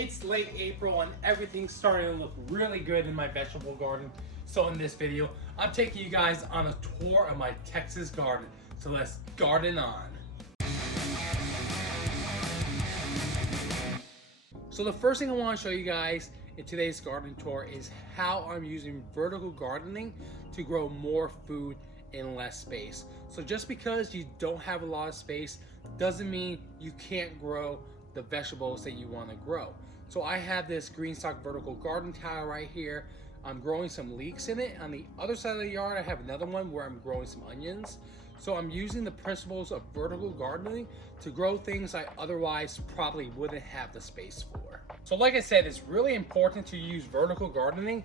It's late April and everything's starting to look really good in my vegetable garden. So in this video, I'm taking you guys on a tour of my Texas garden. So let's garden on. So the first thing I want to show you guys in today's garden tour is how I'm using vertical gardening to grow more food in less space. So just because you don't have a lot of space doesn't mean you can't grow the vegetables that you want to grow. So I have this green stock vertical garden tile right here. I'm growing some leeks in it. On the other side of the yard, I have another one where I'm growing some onions. So I'm using the principles of vertical gardening to grow things I otherwise probably wouldn't have the space for. So like I said, it's really important to use vertical gardening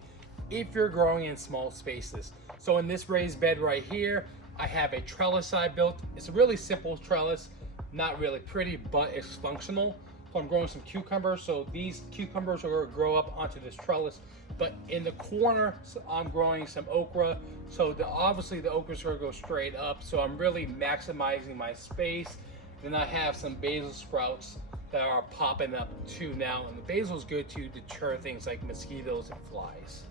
if you're growing in small spaces. So in this raised bed right here, I have a trellis I built. It's a really simple trellis, not really pretty, but it's functional. So I'm growing some cucumbers. So these cucumbers are going to grow up onto this trellis. But in the corner, I'm growing some okra. So obviously the okra is going to go straight up. So I'm really maximizing my space. Then I have some basil sprouts that are popping up too now. And the basil is good to deter things like mosquitoes and flies.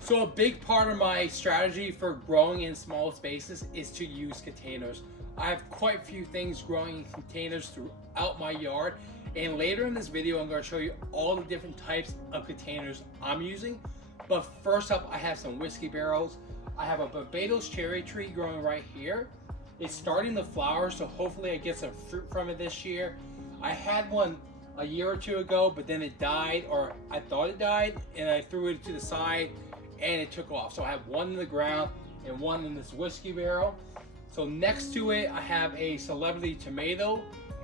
So a big part of my strategy for growing in small spaces is to use containers. I have quite a few things growing in containers throughout my yard. And later in this video, I'm going to show you all the different types of containers I'm using. But first up, I have some whiskey barrels. I have a Barbados cherry tree growing right here. It's starting to flower, so hopefully I get some fruit from it this year. I had one a year or two ago, but then it died, or I thought it died, and I threw it to the side and it took off. So I have one in the ground and one in this whiskey barrel. So next to it, I have a celebrity tomato.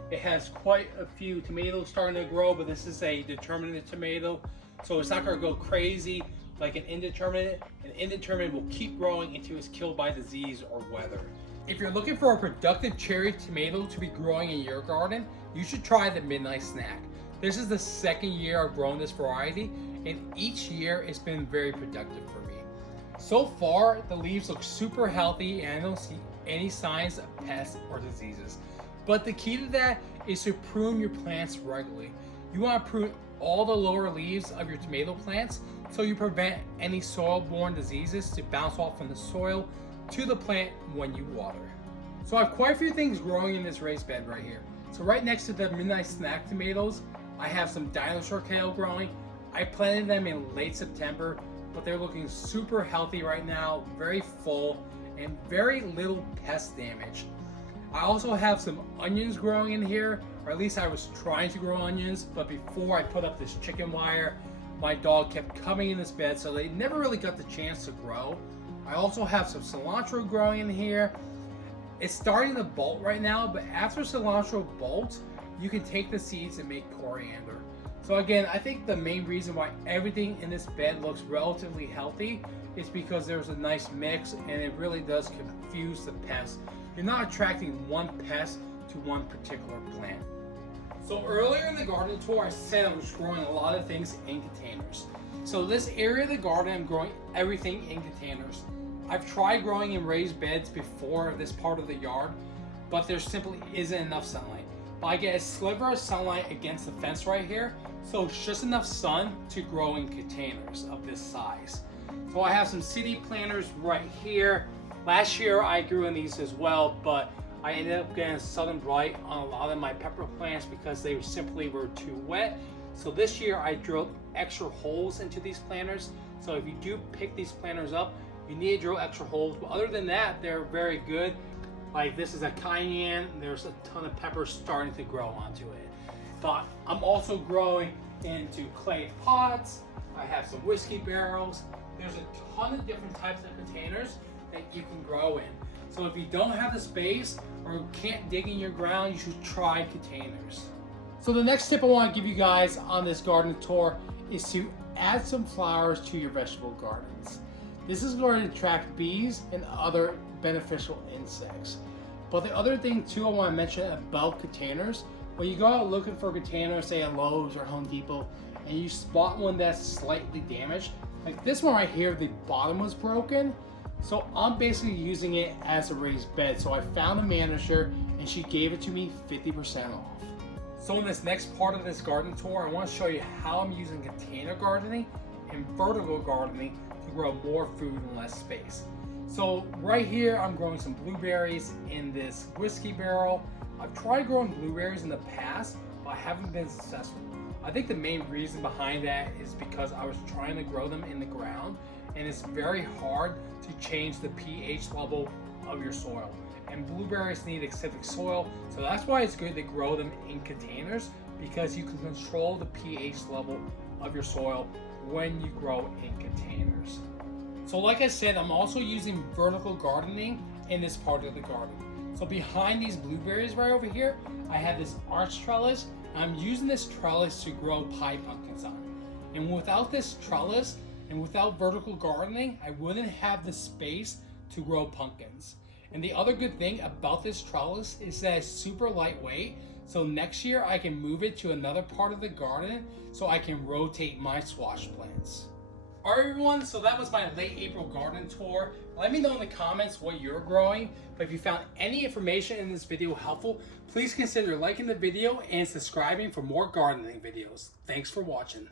It has quite a few tomatoes starting to grow, but this is a determinate tomato. So it's not gonna go crazy like an indeterminate. An indeterminate will keep growing until it's killed by disease or weather. If you're looking for a productive cherry tomato to be growing in your garden, you should try the Midnight Snack. This is the second year I've grown this variety, and each year it's been very productive for me. So far, the leaves look super healthy and I don't see any signs of pests or diseases. But the key to that is to prune your plants regularly. You want to prune all the lower leaves of your tomato plants so you prevent any soil-borne diseases to bounce off from the soil to the plant when you water. So I have quite a few things growing in this raised bed right here. So right next to the Midnight Snack tomatoes, I have some Dinosaur Kale growing. I planted them in late September, but they're looking super healthy right now, very full, and very little pest damage. I also have some onions growing in here, or at least I was trying to grow onions, but before I put up this chicken wire, my dog kept coming in this bed, so they never really got the chance to grow. I also have some cilantro growing in here. It's starting to bolt right now, but after cilantro bolts, you can take the seeds and make coriander. So again, I think the main reason why everything in this bed looks relatively healthy is because there's a nice mix, and it really does confuse the pests. You're not attracting one pest to one particular plant. So earlier in the garden tour, I said I was growing a lot of things in containers. So this area of the garden, I'm growing everything in containers. I've tried growing in raised beds before this part of the yard, but there simply isn't enough sunlight. But I get a sliver of sunlight against the fence right here, so it's just enough sun to grow in containers of this size. So I have some city planters right here. Last year I grew in these as well, but I ended up getting southern blight on a lot of my pepper plants because they simply were too wet. So this year I drilled extra holes into these planters. So if you do pick these planters up, you need to drill extra holes. But other than that, they're very good. Like this is a cayenne, there's a ton of peppers starting to grow onto it. But I'm also growing into clay pots. I have some whiskey barrels. There's a ton of different types of containers that you can grow in. So if you don't have the space or can't dig in your ground, you should try containers. So the next tip I want to give you guys on this garden tour is to add some flowers to your vegetable gardens. This is going to attract bees and other beneficial insects. But the other thing too I want to mention about containers, when you go out looking for containers, say at Lowe's or Home Depot, and you spot one that's slightly damaged, like this one right here, the bottom was broken. So I'm basically using it as a raised bed. So I found a manager and she gave it to me 50% off. So in this next part of this garden tour, I want to show you how I'm using container gardening and vertical gardening to grow more food in less space. So right here, I'm growing some blueberries in this whiskey barrel. I've tried growing blueberries in the past, but I haven't been successful. I think the main reason behind that is because I was trying to grow them in the ground, and it's very hard to change the pH level of your soil. And blueberries need acidic soil, so that's why it's good to grow them in containers, because you can control the pH level of your soil when you grow in containers. So like I said, I'm also using vertical gardening in this part of the garden. So behind these blueberries right over here, I have this arch trellis. I'm using this trellis to grow pie pumpkins on. And without this trellis and without vertical gardening, I wouldn't have the space to grow pumpkins. And the other good thing about this trellis is that it's super lightweight. So next year I can move it to another part of the garden so I can rotate my squash plants. Alright everyone, so that was my late April garden tour. Let me know in the comments what you're growing. But if you found any information in this video helpful, please consider liking the video and subscribing for more gardening videos. Thanks for watching.